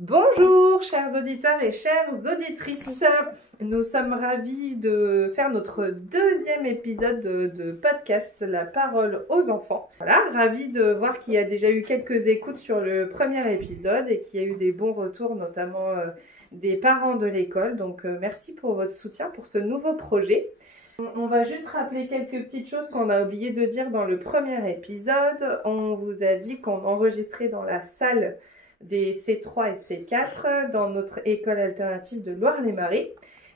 Bonjour chers auditeurs et chères auditrices, nous sommes ravis de faire notre deuxième épisode de podcast La parole aux enfants. Voilà, ravis de voir qu'il y a déjà eu quelques écoutes sur le premier épisode et qu'il y a eu des bons retours, notamment des parents de l'école. Donc merci pour votre soutien pour ce nouveau projet. On va juste rappeler quelques petites choses qu'on a oublié de dire dans le premier épisode. On vous a dit qu'on enregistrait dans la salle des C3 et C4 dans notre école alternative de Loire-les-Marais.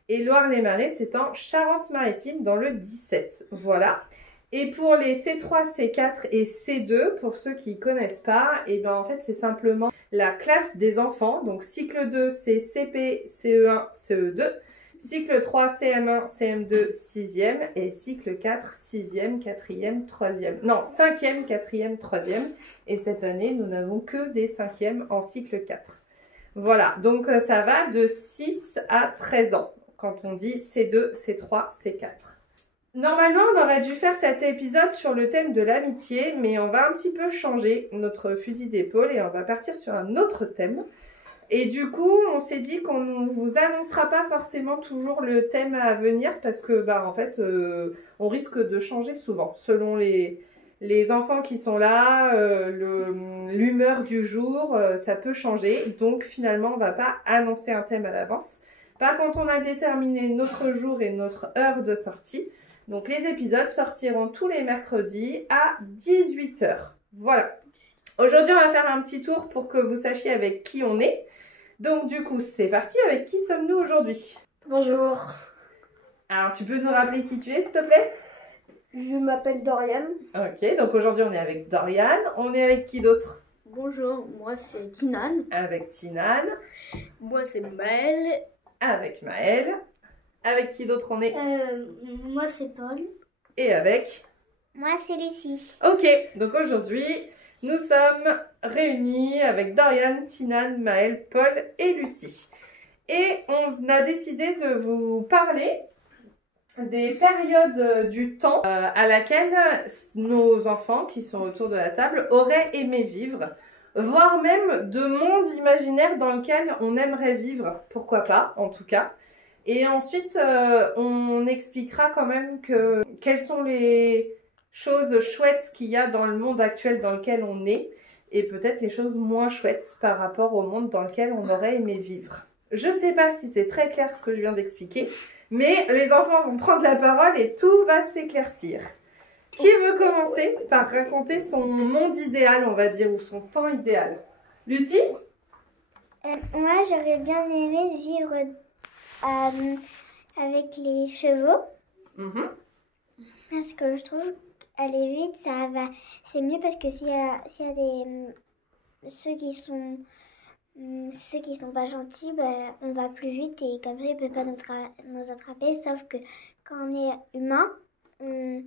Et Loire-les-Marais, c'est en Charente-Maritime dans le 17. Voilà. Et pour les C3, C4 et C2, pour ceux qui ne connaissent pas, et ben en fait, c'est simplement la classe des enfants. Donc, cycle 2, c'est CP, CE1, CE2. Cycle 3, CM1, CM2, 6e. Et cycle 4, 6e, 4e, 3e. Non, 5e, 4e, 3e. Et cette année, nous n'avons que des 5e en cycle 4. Voilà, donc ça va de 6 à 13 ans. Quand on dit C2, C3, C4. Normalement, on aurait dû faire cet épisode sur le thème de l'amitié, mais on va un petit peu changer notre fusil d'épaule et on va partir sur un autre thème. Et du coup, on s'est dit qu'on ne vous annoncera pas forcément toujours le thème à venir parce que, en fait, on risque de changer souvent selon les enfants qui sont là, l'humeur du jour, ça peut changer. Donc, finalement, on ne va pas annoncer un thème à l'avance. Par contre, on a déterminé notre jour et notre heure de sortie. Donc, les épisodes sortiront tous les mercredis à 18 h. Voilà. Aujourd'hui, on va faire un petit tour pour que vous sachiez avec qui on est. Donc du coup, c'est parti. Avec qui sommes-nous aujourd'hui? Bonjour. Alors, tu peux nous rappeler qui tu es, s'il te plaît? Je m'appelle Dorian. Ok, donc aujourd'hui, on est avec Dorian. On est avec qui d'autre? Bonjour, moi c'est Tinan. Avec Tinan. Moi c'est Maël. Avec Maël. Avec qui d'autre on est? Moi c'est Paul. Et avec? Moi c'est Lucie. Ok, donc aujourd'hui, nous sommes réunis avec Dorian, Tinan, Maël, Paul et Lucie. Et on a décidé de vous parler des périodes du temps à laquelle nos enfants qui sont autour de la table auraient aimé vivre, voire même de mondes imaginaires dans lesquels on aimerait vivre, pourquoi pas en tout cas. Et ensuite, on expliquera quand même quelles sont les choses chouettes qu'il y a dans le monde actuel dans lequel on est et peut-être les choses moins chouettes par rapport au monde dans lequel on aurait aimé vivre. Je sais pas si c'est très clair ce que je viens d'expliquer, mais les enfants vont prendre la parole et tout va s'éclaircir. Qui veut commencer par raconter son monde idéal, on va dire, ou son temps idéal? Lucie? Moi j'aurais bien aimé vivre avec les chevaux. Parce que je trouve aller vite, ça va. C'est mieux parce que s'il y a ceux qui sont pas gentils, on va plus vite et comme ça ils peuvent pas nous attraper. Sauf que quand on est humain, on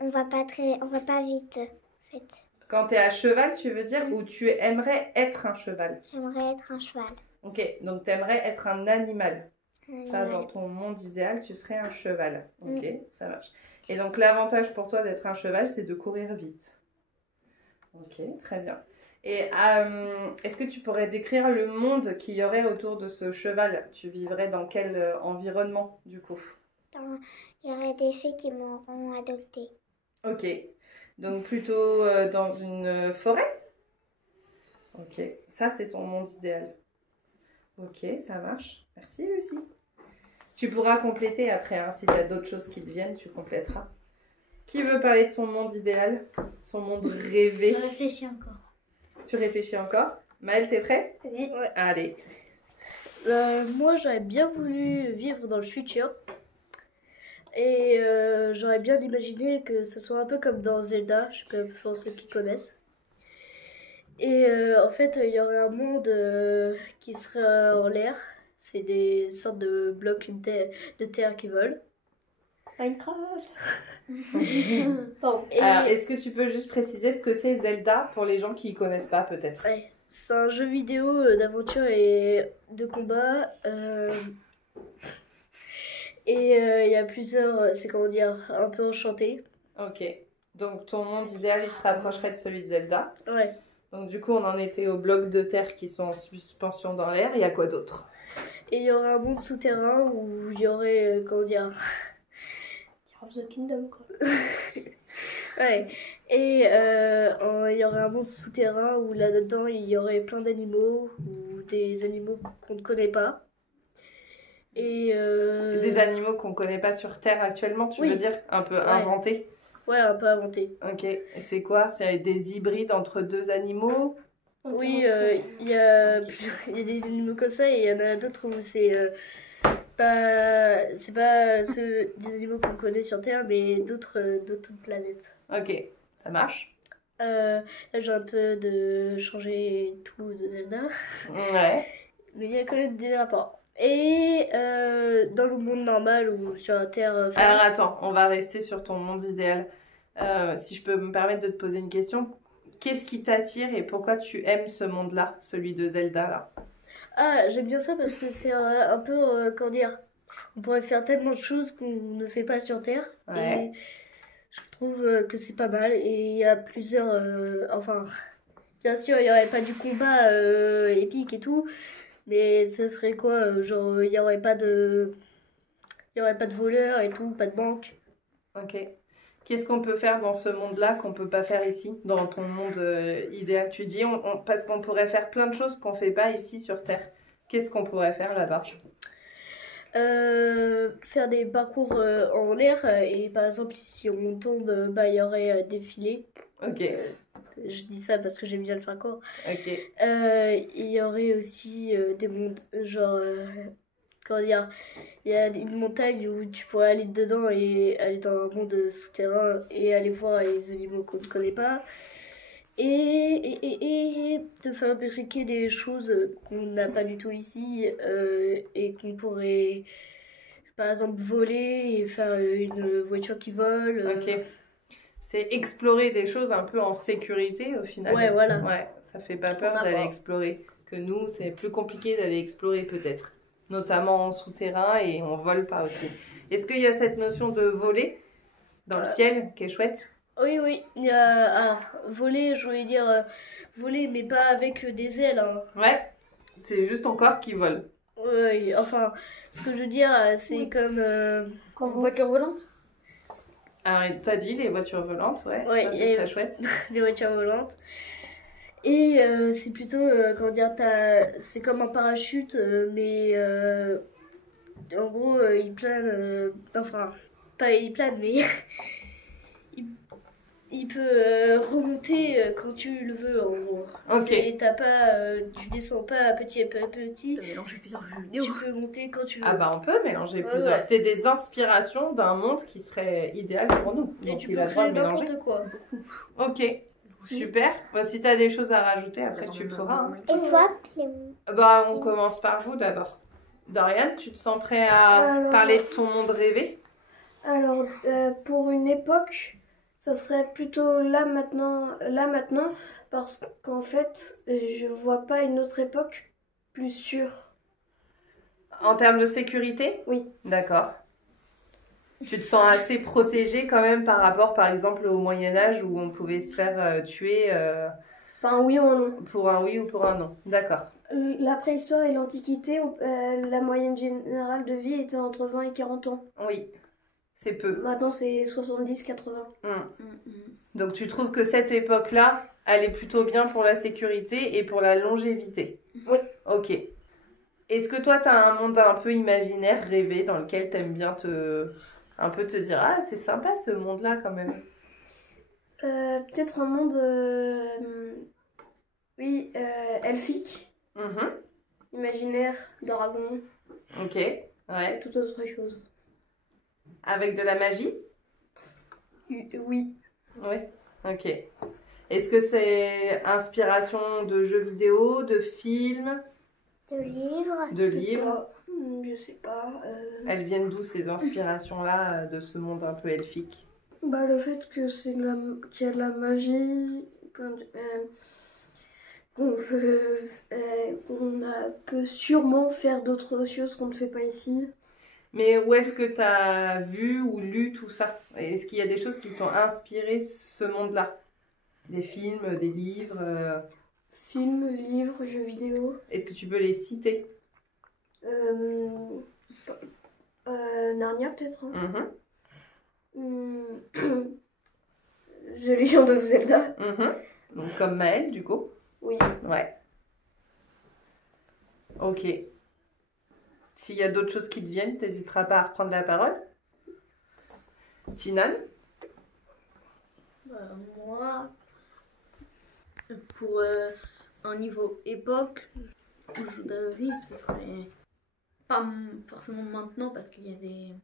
va pas vite en fait. Quand tu es à cheval, tu veux dire, ou tu aimerais être un cheval? J'aimerais être un cheval. Ok, donc tu aimerais être un animal. Ça, dans ton monde idéal, tu serais un cheval. Ok, ça marche. Et donc, l'avantage pour toi d'être un cheval, c'est de courir vite. Ok, très bien. Et est-ce que tu pourrais décrire le monde qu'il y aurait autour de ce cheval? Tu vivrais dans quel environnement, du coup? Il y aurait des fées qui m'auront adoptée. Ok, donc plutôt dans une forêt? Ok, ça, c'est ton monde idéal. Ok, ça marche. Merci, Lucie. Tu pourras compléter après, hein, si tu as d'autres choses qui te viennent, tu compléteras. Qui veut parler de son monde idéal? Son monde rêvé? Je réfléchis encore. Tu réfléchis encore? Maël, t'es prêt? Vas-y. Ouais. Allez. Moi j'aurais bien voulu vivre dans le futur. Et j'aurais bien imaginé que ce soit un peu comme dans Zelda, je sais pas pour ceux qui connaissent. Et en fait, il y aurait un monde qui serait en l'air. C'est des sortes de blocs de terre qui volent. Minecraft. Bon, Alors, est-ce que tu peux juste préciser ce que c'est Zelda pour les gens qui ne connaissent pas peut-être? Ouais, c'est un jeu vidéo d'aventure et de combat. Et il y a plusieurs, c'est comment dire, un peu enchanté. Ok, donc ton monde idéal il se rapprocherait de celui de Zelda. Ouais. Donc du coup, on en était aux blocs de terre qui sont en suspension dans l'air. Il y a quoi d'autre? Et il y aurait un monde souterrain où il y aurait, comment dire... of the Kingdom, quoi. Ouais. Et il y aurait un monde souterrain où là-dedans, il y aurait plein d'animaux ou des animaux qu'on ne connaît pas. Et Des animaux qu'on connaît pas sur Terre actuellement, tu Oui. veux dire? Un peu inventés? ouais, un peu inventé. Ok. Et c'est quoi? C'est des hybrides entre deux animaux? Oui, il y a des animaux comme ça et il y en a d'autres où c'est pas des animaux qu'on connaît sur Terre, mais d'autres planètes. Ok, ça marche. Là, j'ai un peu de changer tout de Zelda, Ouais. mais il y a quand même des rapports. Et dans le monde normal ou sur la Terre, Alors attends, on va rester sur ton monde idéal. Si je peux me permettre de te poser une question, qu'est-ce qui t'attire et pourquoi tu aimes ce monde-là, celui de Zelda là? Ah, j'aime bien ça parce que c'est un peu, comment dire, on pourrait faire tellement de choses qu'on ne fait pas sur Terre. Ouais. Et je trouve que c'est pas mal. Et il y a plusieurs, enfin, bien sûr, il n'y aurait pas du combat épique et tout, mais ce serait quoi, genre, il n'y aurait pas de voleurs et tout, pas de banque. Ok. Qu'est-ce qu'on peut faire dans ce monde-là qu'on peut pas faire ici, dans ton monde idéal? Tu dis, parce qu'on pourrait faire plein de choses qu'on fait pas ici sur Terre. Qu'est-ce qu'on pourrait faire là-bas? Faire des parcours en l'air et par exemple si on tombe bah il y aurait des filets. Ok, Je dis ça parce que j'aime bien le parcours. ok. Il y aurait aussi des mondes genre comment dire, il y a une montagne où tu pourrais aller dedans et aller dans un monde souterrain et aller voir les animaux qu'on ne connaît pas. Et de fabriquer des choses qu'on n'a pas du tout ici et qu'on pourrait, par exemple, voler et faire une voiture qui vole. Ok. C'est explorer des choses un peu en sécurité au final. Ouais, voilà. Ouais, ça fait pas peur On a d'aller pas. explorer. Que nous, c'est plus compliqué d'aller explorer peut-être. Notamment en souterrain et on vole pas aussi. Est-ce qu'il y a cette notion de voler dans le ciel qui est chouette? Oui, oui. Il y a, alors, voler, je voulais dire voler, mais pas avec des ailes. Hein. Ouais, c'est juste ton corps qui vole. Oui, enfin, ce que je veux dire, c'est comme... Comme voiture volante. Alors, t'as dit les voitures volantes, ouais, Ouais, ça, ce et- serait chouette. des voitures volantes. Et c'est plutôt, comment dire, c'est comme un parachute, mais en gros, il plane, enfin, pas il plane, mais il peut remonter quand tu le veux, en gros. Ok. Tu descends pas petit à petit, Mélanger plusieurs jeux vidéo. tu peux monter quand tu veux. Ah bah on peut mélanger Ouais, plusieurs. ouais. C'est des inspirations d'un monde qui serait idéal pour nous. Et Donc tu il peux a le droit créer de mélanger. n'importe quoi. Ok, super. Bah, si t'as des choses à rajouter, après tu le feras. hein. Et toi, Clément? Bah on commence par vous d'abord. Dorian, tu te sens prêt à Alors- parler de ton monde rêvé? Alors, pour une époque, ça serait plutôt là maintenant, parce qu'en fait, je vois pas une autre époque plus sûre. En termes de sécurité? Oui. D'accord. Tu te sens assez protégé quand même par rapport par exemple au Moyen-Âge où on pouvait se faire tuer Enfin, oui ou non. pour un oui ou pour un non. D'accord. La préhistoire et l'Antiquité, la moyenne générale de vie était entre 20 et 40 ans. Oui, c'est peu. Maintenant, c'est 70-80. Donc tu trouves que cette époque-là, elle est plutôt bien pour la sécurité et pour la longévité? Oui. Ok. Est-ce que toi, tu as un monde un peu imaginaire, rêvé, dans lequel tu aimes bien un peu te dire, ah, c'est sympa ce monde-là quand même? Peut-être un monde, elfique, Mhm. imaginaire, dragon, Ok, et ouais. toute autre chose. Avec de la magie? Oui. Oui. Ok. Est-ce que c'est inspiration de jeux vidéo, de films, De livres. de livres? Je sais pas. Elles viennent d'où ces inspirations-là de ce monde un peu elfique? Bah, le fait que qu'il y a de la magie, peut sûrement faire d'autres choses qu'on ne fait pas ici. Mais où est-ce que tu as vu ou lu tout ça? Est-ce qu'il y a des choses qui t'ont inspiré ce monde-là? Des films, des livres Films, livres, jeux vidéo. Est-ce que tu peux les citer? Narnia peut-être. Hein. Mhm. The Legend of Zelda. Mhm. Donc comme Maëlle, du coup. Oui. Ouais. Ok. S'il y a d'autres choses qui te viennent, t'hésiteras pas à reprendre la parole. Tinan? Moi, pour un niveau époque où je voudrais vivre, ce serait pas forcément maintenant parce qu'il y a des...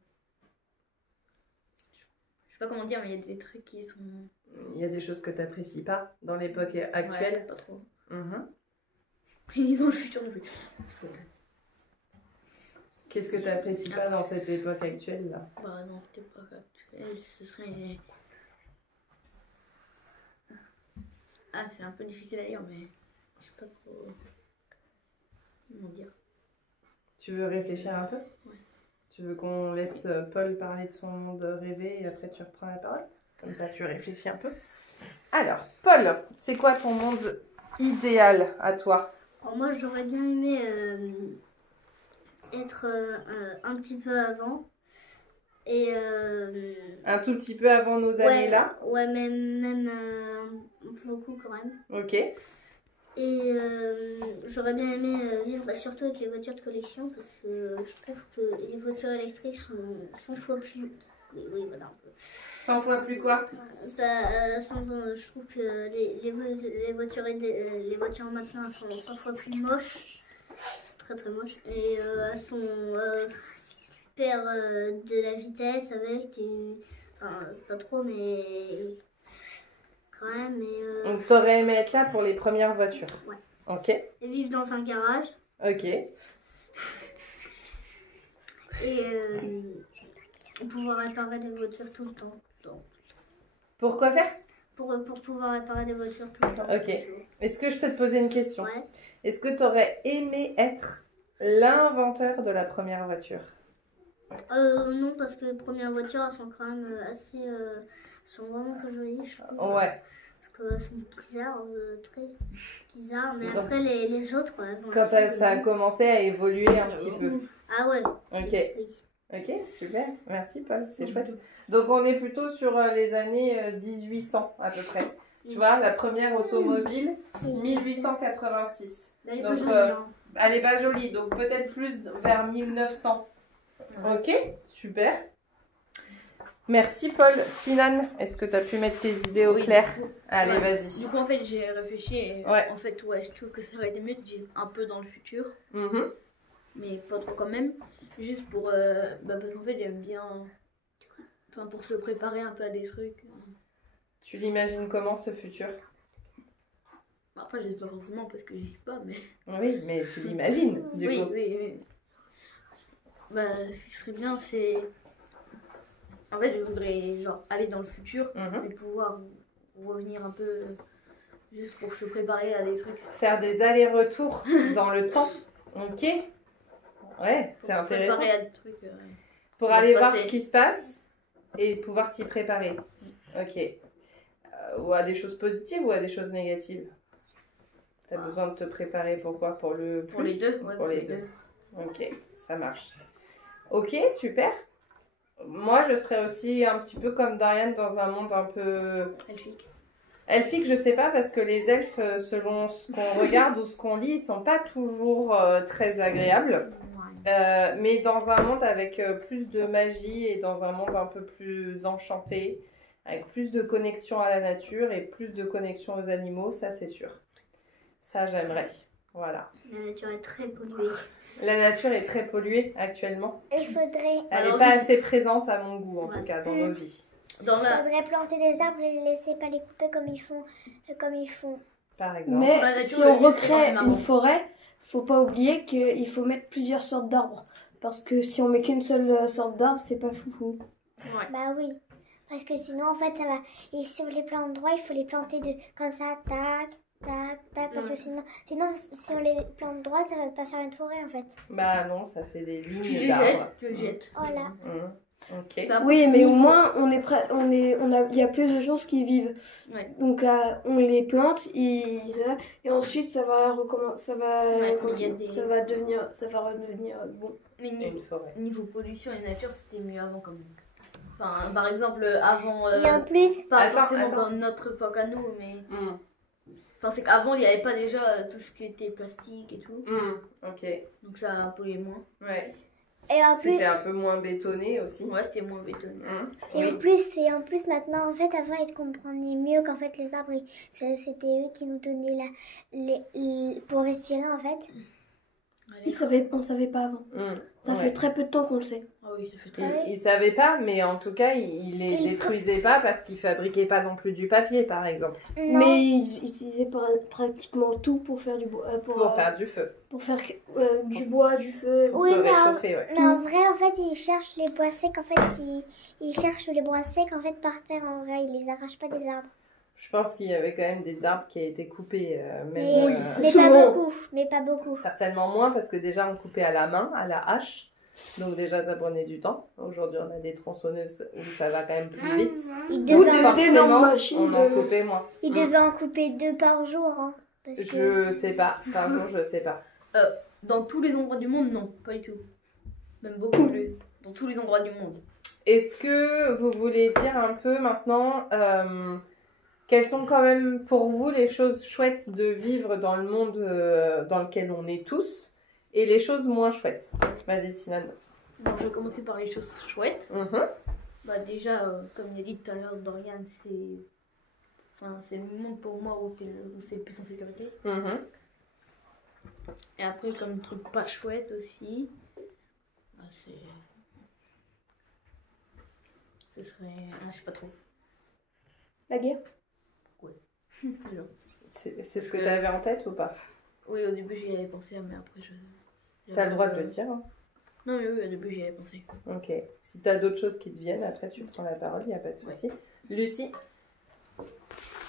Je sais pas comment dire, mais il y a des trucs qui sont... Il y a des choses que t'apprécies pas dans l'époque actuelle? Ouais, pas trop. Mhm. Et dans le futur non plus. Qu'est-ce que t'apprécies pas dans cette époque actuelle là? Bah, dans cette époque actuelle, ce serait... Ah, c'est un peu difficile à dire, mais je sais pas trop comment dire. Tu veux réfléchir un peu? Ouais. Tu veux qu'on laisse Paul parler de son monde rêvé et après tu reprends la parole? Comme ça tu réfléchis un peu. Alors, Paul, c'est quoi ton monde idéal à toi? Alors moi, j'aurais bien aimé être un petit peu avant. Et Un tout petit peu avant nos années là? Ouais, même beaucoup quand même. Ok. Et j'aurais bien aimé vivre surtout avec les voitures de collection parce que je trouve que les voitures électriques sont 100 fois plus... Oui, voilà. 100 fois plus quoi? Je trouve que les voitures maintenant sont 100 fois plus moches. C'est très très moche. Et elles sont super de la vitesse avec du... Enfin, pas trop, mais... Quand même, mais... Donc t'aurais aimé être là pour les premières voitures? Ouais. Ok. Et vivre dans un garage. Ok. Et pouvoir réparer des voitures tout le temps. Pourquoi faire? Pour pouvoir réparer des voitures tout le temps. Ok. Est-ce que je peux te poser une question? Ouais. Est-ce que t'aurais aimé être l'inventeur de la première voiture? Non, parce que les premières voitures, elles sont quand même assez... sont vraiment que jolies, je trouve. Ouais. Parce qu'elles sont bizarres, très bizarres. Mais Donc, après, les autres, elles vont Quand être ça a jolies. commencé à évoluer un petit peu. Ah ouais. Ok. Oui. Ok, super. Merci Paul, c'est chouette. Donc on est plutôt sur les années 1800 à peu près. Tu vois, la première automobile, 1886. Elle est Donc, pas jolie, hein. Elle est pas jolie, donc peut-être plus vers 1900. Ok, super. Merci Paul. Tinan, est-ce que tu as pu mettre tes idées au clair? Allez, Ouais. vas-y. Du coup, en fait, j'ai réfléchi et Ouais. en fait, ouais, je trouve que ça aurait été mieux de vivre un peu dans le futur, Mhm. mais pas trop quand même. Juste pour. Parce qu'en fait, j'aime bien. Enfin, pour se préparer un peu à des trucs. Tu l'imagines comment ce futur? Après, je sais pas forcément parce que j'y suis pas, mais. Oui, mais tu l'imagines du Oui, coup. oui. Bah, ce qui serait bien, c'est. En fait, je voudrais genre aller dans le futur Mhm. et pouvoir revenir un peu juste pour se préparer à des trucs. Faire des allers-retours dans le temps. Ok. Ouais, Pour c'est se intéressant. préparer à des trucs. Pour va aller se voir passer. ce qui se passe et pouvoir t'y préparer. Ok. Ou à des choses positives ou à des choses négatives? T'as besoin de te préparer pourquoi? Pour le Pour plus? les deux, ouais, Pour les deux. Ok, ça marche. Ok, super. Moi, je serais aussi un petit peu comme Dorian dans un monde un peu... Elfique. Elfique, je sais pas, parce que les elfes, selon ce qu'on regarde ou ce qu'on lit, ils sont pas toujours très agréables. Mais dans un monde avec plus de magie et dans un monde un peu plus enchanté, avec plus de connexion à la nature et plus de connexion aux animaux, ça c'est sûr. Ça j'aimerais. Voilà. La nature est très polluée. La nature est très polluée actuellement. Il faudrait Elle Alors, n'est pas oui. assez présente à mon goût en Ouais. tout cas dans nos vies. Dans la. planter des arbres et les laisser pas les couper comme ils font. Par exemple. Mais la nature, si on le mieux, c'est recrée quand même un une bon. forêt, faut pas oublier qu'il faut mettre plusieurs sortes d'arbres. Parce que si on met qu'une seule sorte d'arbre, c'est pas foufou. Ouais. Bah oui. Parce que sinon, en fait, ça va. Et sur les plants droits, il faut les planter comme ça, tac, tac, tac. Parce que sinon, si on les plante droit, ça va pas faire une forêt en fait. Bah non, ça fait des lignes Tu les d'arbres. jettes, tu les jettes. Voilà. Mhm. Ok. Bah, Oui, mais au niveau- moins, il y a plus de chances qu'ils vivent. Ouais. Donc, on les plante, et ensuite, ça va recommencer, Ouais, mais il y a des- ça va redevenir bon. Mais Et une forêt. niveau pollution et nature, c'était mieux avant quand même. Enfin, par exemple, avant, Et en plus, pas Attends, forcément attends. dans notre époque à nous, mais... Hmm. Enfin, c'est qu'avant, il n'y avait pas déjà tout ce qui était plastique et tout. Ok. Donc ça polluait moins. Ouais. et en plus, C'était un peu moins bétonné aussi. Ouais, c'était moins bétonné. et en plus maintenant, en fait, avant, ils comprenaient mieux qu'en fait, les arbres, c'était eux qui nous donnaient pour respirer, en fait. Allez. On savait pas avant. Ça fait très peu de temps qu'on le sait. Ah oui, ça fait très... Il savait pas, mais en tout cas, il les Il détruisait pas parce qu'il fabriquait pas non plus du papier, par exemple, Non. Mais ils utilisaient pratiquement tout pour faire du bois, pour faire du feu, pour faire du bois, du feu. pour Oui, se mais en- réchauffer. Ouais. Mais en vrai, en fait, ils cherchent les bois secs. En fait, ils cherchent les bois secs en fait par terre. En vrai, ils les arrachent pas des arbres. Je pense qu'il y avait quand même des arbres qui a été coupés, Mais, même, mais pas souvent. beaucoup. Mais pas beaucoup. certainement moins parce que déjà on coupait à la main, à la hache. Donc déjà ça prenait du temps. Aujourd'hui on a des tronçonneuses où ça va quand même plus vite. Ils Ou devaient, des Forcément, énormes machines on en de... coupait moins. ils devaient en couper 2 par jour. Hein, parce que... Je sais pas, par jour je sais pas. Dans tous les endroits du monde, non, pas du tout. Même beaucoup plus. Dans tous les endroits du monde. Est-ce que vous voulez dire un peu maintenant quelles sont quand même pour vous les choses chouettes de vivre dans le monde dans lequel on est tous et les choses moins chouettes? Vas-y Tinane. Donc, je vais commencer par les choses chouettes. Bah déjà, comme il a dit tout à l'heure, Dorian, c'est le monde pour moi où c'est le plus en sécurité. Et après, comme truc pas chouette aussi, bah, ce serait... Ah, je sais pas trop. La guerre. Alors, C'est ce que tu avais en tête ou pas? oui, au début j'y avais pensé, mais après T'as le droit de le dire. Hein. Non, mais oui, au début j'y avais pensé. Ok. Si t'as d'autres choses qui te viennent, après tu prends la parole, il n'y a pas de souci. Lucie.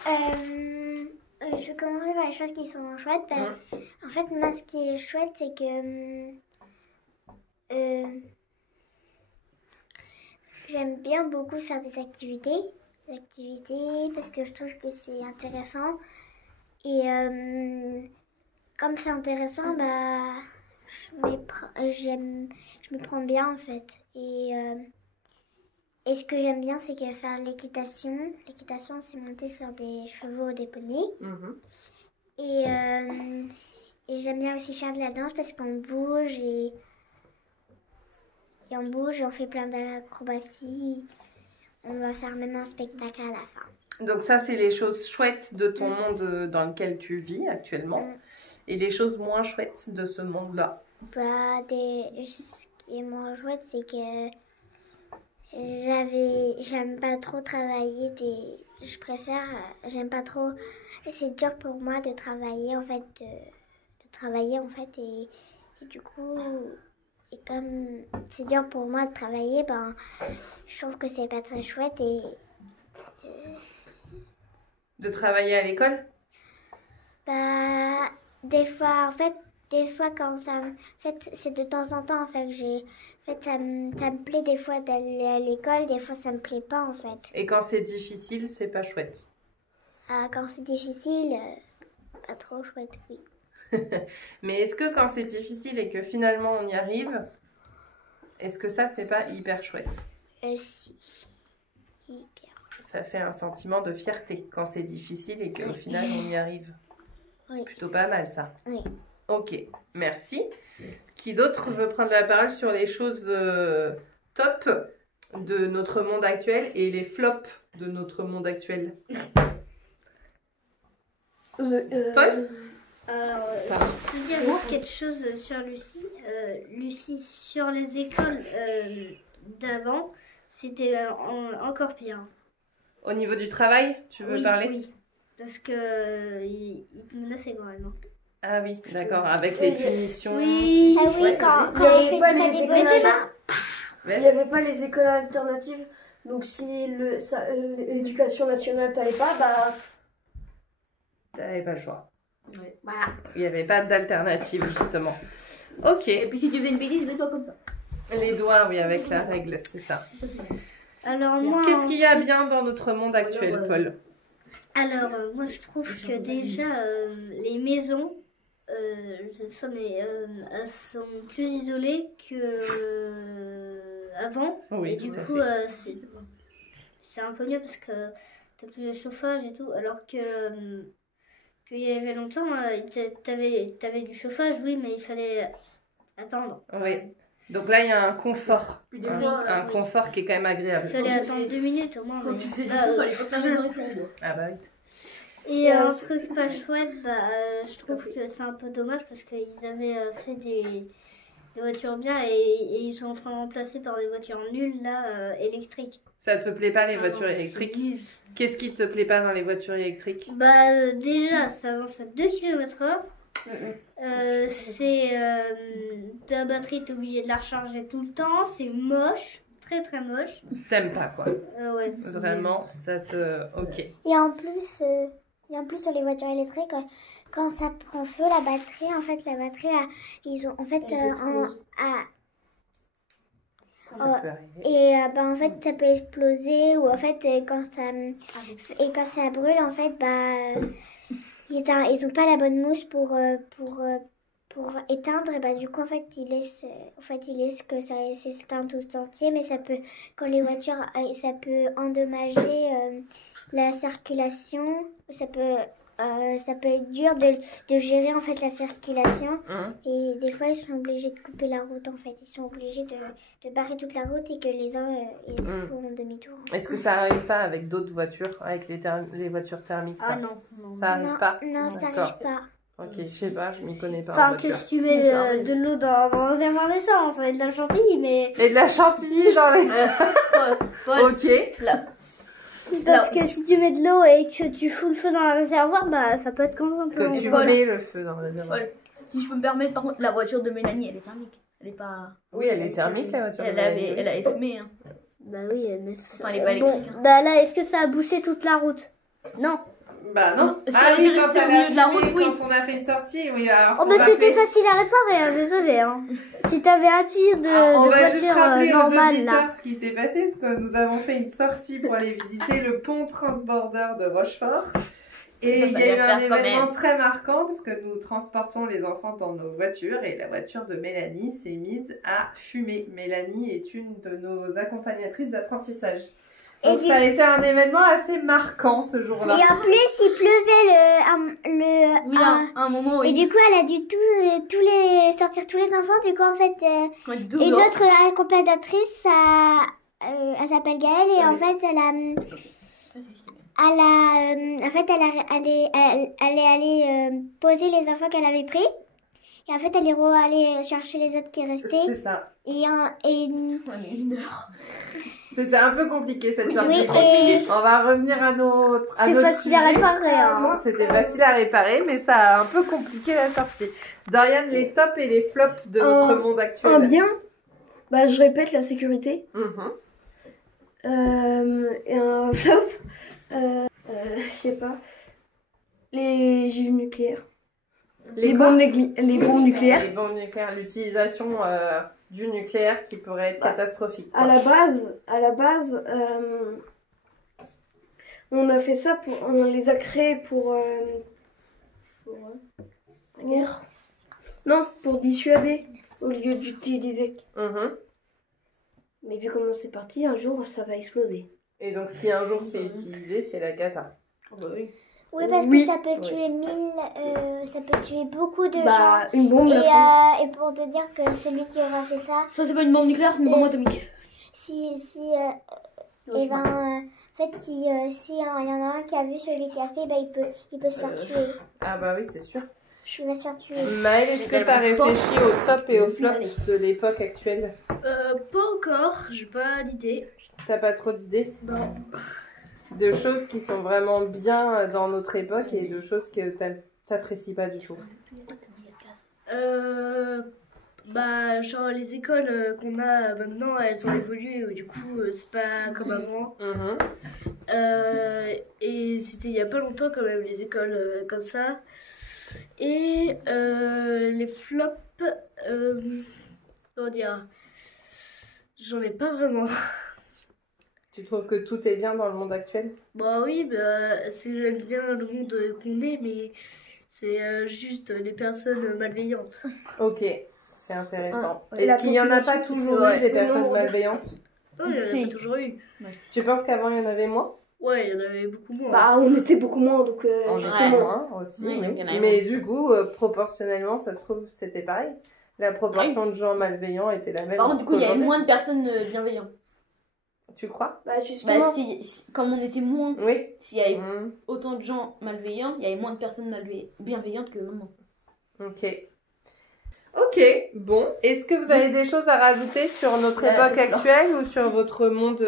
Je vais commencer par les choses qui sont chouettes. En fait, moi, ce qui est chouette, c'est que j'aime bien beaucoup faire des activités. Parce que je trouve que c'est intéressant. Et comme c'est intéressant, bah, je me prends bien en fait. Et ce que j'aime bien, c'est que faire l'équitation. L'équitation, c'est monter sur des chevaux ou des poneys. Et j'aime bien aussi faire de la danse parce qu'on bouge et on bouge et on fait plein d'acrobaties. On va faire même un spectacle à la fin. Donc ça, c'est les choses chouettes de ton monde dans lequel tu vis actuellement. Et les choses moins chouettes de ce monde-là. Bah, ce qui est moins chouette, c'est que j'aime pas trop travailler j'aime pas trop, c'est dur pour moi de travailler en fait, et du coup, et comme c'est dur pour moi de travailler, ben, je trouve que c'est pas très chouette et... De travailler à l'école? Bah, des fois quand c'est de temps en temps en fait ça me plaît des fois d'aller à l'école, des fois ça me plaît pas en fait. Et quand c'est difficile, c'est pas chouette. Quand c'est difficile, pas trop chouette, oui. Mais est-ce que quand c'est difficile et que finalement on y arrive, est-ce que ça c'est pas hyper chouette? Si, bien. Ça fait un sentiment de fierté quand c'est difficile et qu'au final on y arrive. C'est Oui. plutôt pas mal ça. Oui. Ok, merci. Qui d'autre veut prendre la parole sur les choses top de notre monde actuel et les flops de notre monde actuel? Paul? Alors, Pardon. je peux dire quelque chose sur Lucie. Lucie, sur les écoles d'avant, c'était encore pire. Au niveau du travail, tu veux parler? Oui, parce que ils te menaçaient quand même. Ah oui, d'accord, avec les punitions. Oui. Ah oui, Ouais, quand Il n'y on avait fait pas pas les des écoles. bonnes Il n'y avait pas les écoles alternatives. Donc si l'éducation nationale t'avait pas, bah... T'avais pas le choix. Ouais. Voilà. Il n'y avait pas d'alternative, justement. Ok. Et puis si tu fais une bêtise, mets-toi comme ça. Les doigts, oui, avec la règle, c'est ça. Alors moi, Qu'est-ce qu'il y a bien dans notre monde actuel, Paul? alors moi je trouve que déjà les maisons, je sais ça, mais elles sont plus isolées que avant. Oui, et du tout à coup, fait. c'est un peu mieux parce que t'as plus de chauffage et tout. Alors que qu'il y avait longtemps, t'avais du chauffage, oui, mais il fallait attendre. Oui. Donc là, il y a un confort. Puis des Un, fois, un confort qui est quand même agréable. Il fallait attendre 2 minutes au moins. quand mais- tu faisais du bah, feu, fallait pas faire une nourriture. Ah bah oui. Et un c'est- truc pas chouette, je trouve que c'est un peu dommage parce qu'ils avaient fait des voitures bien et ils sont en train de remplacer par des voitures nulles là, électriques. Ça te plaît pas les Ah voitures non, électriques? c'est nul. Qu'est-ce qui te plaît pas dans les voitures électriques? Déjà, ça avance à 2 km/h. Ta batterie, t'es obligé de la recharger tout le temps. C'est moche, très très moche. T'aimes pas quoi? Ouais, c'est- Vraiment, ça te... Ok. Et en plus sur les voitures électriques, quand ça prend feu, la batterie, ils ont en fait Ça Oh, peut arriver. et en fait ça peut exploser ou en fait quand ça brûle en fait ils ont pas la bonne mousse pour éteindre, et du coup en fait ils laissent que ça s'éteint tout entier, mais ça peut, quand les voitures ça peut endommager la circulation, ça peut être dur de gérer en fait la circulation. Et des fois ils sont obligés de couper la route en fait, ils sont obligés de barrer toute la route et que les gens ils font demi-tour. Est-ce que ça arrive pas avec d'autres voitures, avec les voitures thermiques ça? Ah non. Ça arrive pas? Non, ça D'accord. arrive pas. Ok, je sais pas, je m'y connais pas en Enfin, voiture. que si tu mets de l'eau dans un émergent, ça va être de la chantilly, mais... Et de la chantilly dans les... Paul, Ok. là, Parce que si tu mets de l'eau et que tu fous le feu dans le réservoir, ça peut être comme un peu... Que tu Paul. mets le feu dans le réservoir. Paul, si je peux me permettre, par contre, la voiture de Mélanie, elle est thermique. Elle est pas. Oui, elle est thermique la voiture. Elle avait fumé. Hein. Bah oui, mais... Enfin, elle est pas électrique. hein. Bah là, est-ce que ça a bouché toute la route? Non. Bah non. Si Ah elle oui, est quand restée elle au a milieu de la fumé, route, oui. quand on a fait une sortie, oui. Alors, Oh faut bah c'était rappeler- facile à réparer, désolé. Hein. Si t'avais un tuyau de On va juste voiture rappeler aux normale auditeurs là. ce qui s'est passé, parce que nous avons fait une sortie pour aller visiter le pont transborder de Rochefort. Et Ça il y fallait a eu un faire quand événement même. très marquant, parce que nous transportons les enfants dans nos voitures, et la voiture de Mélanie s'est mise à fumer. Mélanie est une de nos accompagnatrices d'apprentissage. Donc Et ça a été un événement assez marquant ce jour-là. Et en plus, il pleuvait Oui, à un moment, et oui. du coup, elle a dû sortir tous les enfants. Du coup, en fait, Quand il dit et dehors. notre accompagnatrice, elle s'appelle Gaëlle, et en fait, elle est allée poser les enfants qu'elle avait pris. Et en fait, elle est allée chercher les autres qui restaient. C'est ça. Et une... Ouais, mais 1 heure. C'était un peu compliqué cette sortie. Oui, et- On va revenir à notre C'était facile à sujet. réparer. Hein. C'était facile à réparer, mais ça a un peu compliqué la sortie. Dorian, les tops et les flops de notre monde actuel. Un bien, je répète, la sécurité. Mhm. Et un flop, je sais pas, les ogives nucléaires. Les bombes nucléaires. Les bombes nucléaires, l'utilisation du nucléaire qui pourrait être catastrophique. quoi. À la base, on a fait ça on les a créés pour la guerre. Non, pour dissuader au lieu d'utiliser. Mhm. Mais vu comment c'est parti, un jour ça va exploser. Et donc si un jour c'est utilisé, c'est la cata. Oh, bah oui. Oui, parce Oui. que ça peut tuer ça peut tuer beaucoup de gens. Une bombe, la France. Et pour te dire que celui qui aura fait ça, Ça, c'est pas une bombe nucléaire, c'est une bombe atomique. en fait, s'il y en a un qui a vu celui qui a fait, il peut se faire tuer. Ah bah oui, c'est sûr. Je vais se faire tuer. Maëlle, est-ce que tu as réfléchi au top et au flop de l'époque actuelle? Pas encore, j'ai pas d'idée. T'as pas trop d'idées? Non. De choses qui sont vraiment bien dans notre époque et de choses que t'apprécies pas du tout. Genre les écoles qu'on a maintenant, elles ont évolué, du coup, c'est pas comme avant. Mhm. Et c'était il y a pas longtemps quand même, les écoles comme ça. Et les flops, comment dire, J'en ai pas vraiment. Tu trouves que tout est bien dans le monde actuel? Bah oui, j'aime bien le monde qu'on est, mais c'est juste des personnes malveillantes. Ok, c'est intéressant. Et la Est-ce qu'il n'y en a pas population, toujours c'est eu des vrai. personnes Non. malveillantes? Non, il y en a pas toujours eu. Tu penses qu'avant il y en avait moins? Ouais, il y en avait beaucoup moins. Bah, on était beaucoup moins, donc En justement. moins aussi, Oui, oui. il y en avait Mais moins. du coup, proportionnellement, ça se trouve, c'était pareil. La proportion de gens malveillants était la même. Par contre, du coup, il y avait qu'aujourd'hui. moins de personnes bienveillantes. Tu crois? Bah, justement. Comme on était moins, Oui. s'il y avait Mmh. autant de gens malveillants, il y avait moins de personnes bienveillantes que maintenant. Ok. Ok, bon. Est-ce que vous avez des choses à rajouter sur notre époque Tesla. actuelle ou sur votre monde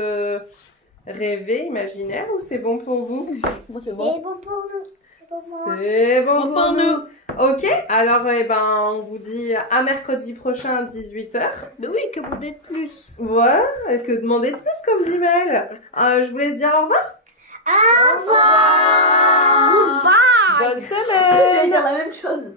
rêvé, imaginaire, ou c'est bon pour vous? Moi, c'est C'est bon. bon pour nous. C'est bon pour moi. C'est bon Bon pour pour nous. Ok, alors on vous dit à mercredi prochain à 18h. Mais oui, que demander de plus? Voilà, et que demander de plus comme dit Mel. Je vous laisse dire au revoir. Au revoir. Bonne J'allais semaine. dire la même chose.